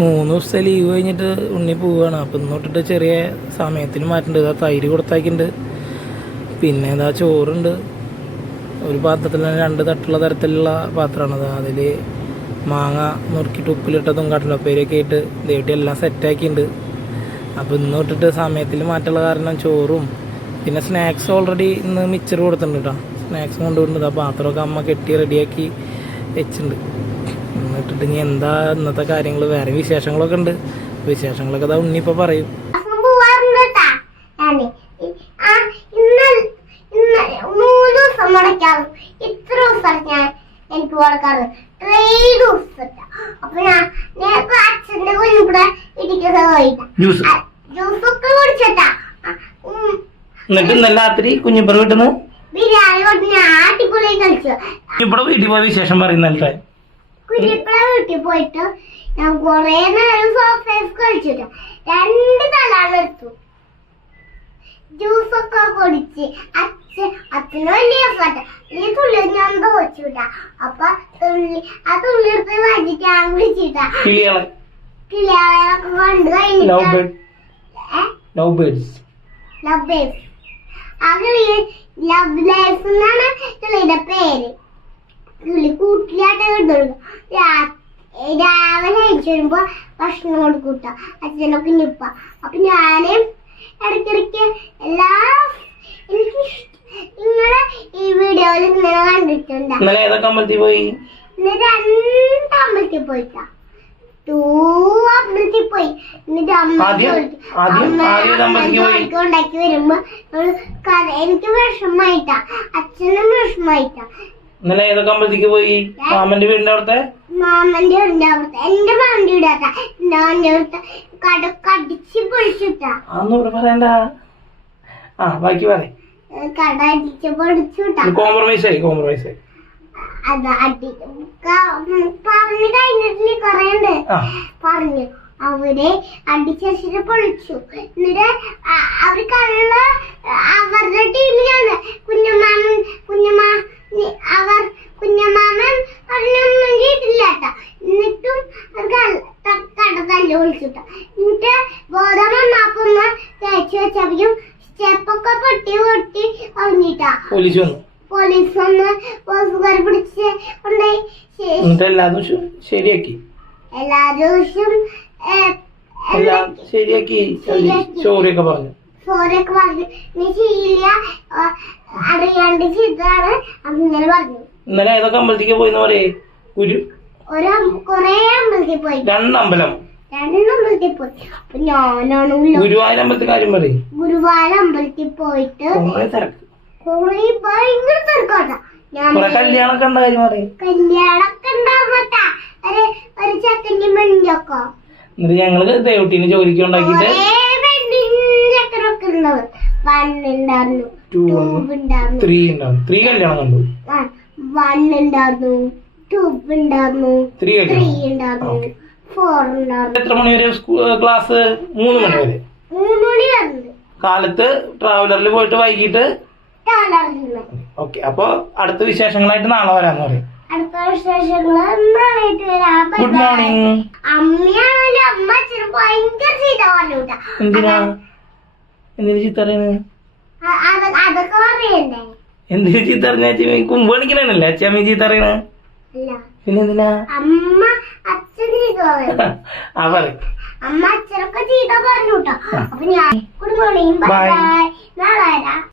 മൂന്ന് ദിവസത്തെ ലീവ് കഴിഞ്ഞിട്ട് ഉണ്ണി പോവുകയാണ്. അപ്പം ഇന്ന് തൊട്ടിട്ട് ചെറിയ സമയത്തിന് മാറ്റുന്നുണ്ട് ഇതാ തൈര് കൊടുത്താക്കിണ്ട് പിന്നെ ഇതാ ചോറുണ്ട്. ഒരു പാത്രത്തിൽ തന്നെ രണ്ട് തട്ടുള്ള തരത്തിലുള്ള പാത്രമാണ് അതിൽ മാങ്ങ നുറുക്കിയിട്ട് ഉപ്പിലിട്ടതും കടലപ്പേരൊക്കെ ആയിട്ട് ദേവിട്ടി എല്ലാം സെറ്റാക്കിയിട്ടുണ്ട് അപ്പോൾ ഇന്ന് തൊട്ടിട്ട് സമയത്തിൽ മാറ്റുള്ള കാരണം ചോറും പിന്നെ സ്നാക്സ് ഓൾറെഡി ഇന്ന് മിച്ചർ കൊടുത്തിട്ടുണ്ട് കേട്ടോ സ്നാക്സ് കൊണ്ടുപോയിട്ടുണ്ട് ആ പാത്രമൊക്കെ അമ്മ കെട്ടി റെഡിയാക്കി വെച്ചിട്ടുണ്ട്. എന്നിട്ടിട്ട് ഇനി എന്താ ഇന്നത്തെ കാര്യങ്ങൾ? വേറെ വിശേഷങ്ങളൊക്കെ ഉണ്ട്. വിശേഷങ്ങളൊക്കെ ഇതാ ഉണ്ണിപ്പോൾ പറയും. ഇത്ര ദിവസം ഞാൻ എനിക്ക് മുടക്കാറ് ഏഴ് ദിവസത്തെ അപ്പൊ ഞാൻ നേരത്തെ അച്ഛന്റെ ജ്യൂസൊക്കെ കുടിച്ചിട്ടാ എന്നിട്ട് ഇന്നലെ രാത്രി കുഞ്ഞിപ്പറ വീട്ടിൽ നിന്ന് ബിരിയാണി കൊണ്ട് ഞാൻ ഇവിടെ വീട്ടിൽ പോയ വിശേഷം പറയുന്നല്ലേ വീട്ടിൽ പോയിട്ട് ഞാൻ കൊറേ നേരം സോഫേസ് കളിച്ചിട്ട് രണ്ട് തലാളെടുത്തു ജ്യൂസ് ജ്യൂസൊക്കെ കുടിച്ച് അച്ഛൻ അച്ഛന് വലിയ ഈ തുള്ളി ഞാൻ തോച്ചിട്ടാ അപ്പൊ തുള്ളി ആ തുള്ളി എടുത്ത് വാങ്ങിട്ട് ഞാൻ കിളിയാളൊക്കെ കണ്ടു കഴിഞ്ഞിട്ട്. ലവ് ലവ് ബേസ് ആ കിളി ലവ് ലൈഫ് എന്നാണ് കിളിയുടെ കിളി കൂട്ടിലാട്ട് കിട്ടുള്ളൂ രാവിലെ വരുമ്പോ ഭക്ഷണം കൊടുക്കൂട്ട അച്ഛനൊക്കെ നിപ്പ അപ്പൊ ഞാൻ ഇടയ്ക്കിടയ്ക്ക് എല്ലാ എനിക്ക് നിങ്ങളെ ഈ വീഡിയോയിൽ ഇങ്ങനെ കണ്ടിട്ടുണ്ട് ഇന്നലെ ഏതൊക്കെ അമ്പലത്തിൽ പോയി ഇന്ന് രണ്ട് അമ്പലത്തിൽ പോയിട്ടാ ടൂ അമ്പലത്തിൽ പോയി എന്നിട്ട് അമ്മ ഉണ്ടാക്കി വരുമ്പോ എനിക്ക് വിഷമായിട്ടാ അച്ഛനും വിഷമായിട്ടാ ഇന്നലെ ഏതൊക്കെ അമ്പലത്തിക്ക് പോയി? മാമന്റെ വീടിന്റെ അവിടുത്തെ? മാമന്റെ അവിടുത്തെ. എന്റെ മാമന്റെ പൊളിച്ചിട്ടാ. അതൊന്നും പറയണ്ട. ആ ബാക്കി പറ പൊളിച്ചുട്ടാ. കോംപ്രമൈസ് ആയി കോംപ്രമൈസ് ആയി. അത് അടി. ക- പറഞ്ഞു കഴിഞ്ഞിട്ടില്ല കൊറേ ഉണ്ട് ആ. പറഞ്ഞു. അവരെ അടിച്ചു പൊളിച്ചു. എന്നിട്ട് അവർ കള്ള അവരുടെ ടീമിലാണ് കുഞ്ഞമാമൻ കുഞ്ഞമാ നി- അവർ കുഞ്ഞമാമൻ അതിനൊന്നും ചെയ്തില്ല എന്നിട്ടും അത് കള്ള- ത- കട തല്ല് വിളിച്ചിട്ട. എന്നിട്ട് ഗോതമ്പ് മാപ്പൊന്ന് തേച്ച് വെച്ചപ്പോഴും സ്റ്റെപ്പൊക്കെ പൊട്ടി പൊട്ടി പറഞ്ഞിട്ടാ പോലീസ് വന്നു. പോലീസ് വന്ന് പോലീസുകാർ പിടിച്ച് കൊണ്ടുപോയി ശരിയാക്കി. എല്ലാ ദിവസവും ശരിയാക്കി സ്റ്റോറിയൊക്കെ പറഞ്ഞു. സോറൊക്കെ പറഞ്ഞു നീ ചെയ്യില്ല അറിയാണ്ട് ചെയ്തതാണ് അങ്ങനെ പറഞ്ഞു. ഇന്നലെ ഏതൊക്കെ അമ്പലത്തിലേക്ക് പോയിന്ന് പറയേ ഗുരു ഒരു കൊറേ അമ്പലത്തിൽ പോയി. രണ്ടമ്പലം രണ്ടമ്പലത്തിൽ പോയി. അപ്പൊ ഞാനാണെങ്കിലോ ഗുരുവായൂർ അമ്പലത്തിൽ കാര്യം പറയും. ഗുരുവായൂർ അമ്പലത്തിൽ പോയിട്ട് കുറെ തിരക്ക്. കൊറേ ഭയങ്കര തിരക്കാട്ടാ. ഞാൻ കുറെ കല്യാണമൊക്കെ ഉണ്ട കാര്യം പറയും കല്യാണൊക്കെ ഉണ്ടായിരുന്നട്ടാ ഒരു ഒരു ചെക്കന്റെ മെണ്ടൊക്കെ എന്നിട്ട് ഞങ്ങൾ ദേവട്ടീനെ ജോലിക്ക് ഉണ്ടാക്കിയിട്ട് പെണ്ണിൻ ചെക്കനൊക്കെ ഉള്ളത് വണ്ണുണ്ടായിരുന്നു ടൂ ട്യൂബ് ഉണ്ടായിരുന്നു. ത്രീ ഉണ്ടാവും. ത്രീ കല്യാണം കണ്ടു. വൺ ഉണ്ടായിരുന്നു ട്യൂബ് ഉണ്ടായിരുന്നു. ത്രീ ത്രീ കല്യാണം ഉണ്ടായിരുന്നു. ഫോർ ഉണ്ടായിരുന്നു. എത്ര മണി വരെ ക്ലാസ് മൂന്ന് മണി വരെ. മൂന്ന് മണി കാലത്ത് ട്രാവലറിൽ പോയിട്ട് വൈകിട്ട്? ഓക്കെ അപ്പൊ അടുത്ത വിശേഷങ്ങളായിട്ട് നാളെ വരാന്ന് പറയും. ഗുഡ് മോർണിംഗ് അമ്മ ഭയങ്കര ചെയ്ത പറഞ്ഞു എന്തിനാ ചീത്ത പറയണ്ടേ? എന്തിനു ചീത്ത അറിഞ്ഞ അച്ഛമ്മ കുമ്പണിക്കണല്ലേ അച്ഛമ്മ ചീത്ത അറിയണ അല്ല. പിന്നെ എന്തിനാ? അമ്മ അച്ഛൻ ചെയ്ത പറഞ്ഞു ആ പറയും. അമ്മ അച്ഛനൊക്കെ ചീത്ത പറഞ്ഞു കേട്ടോ അപ്പൊ ഞാൻ ഗുഡ് മോർണിംഗ്. ബൈ. ബൈ.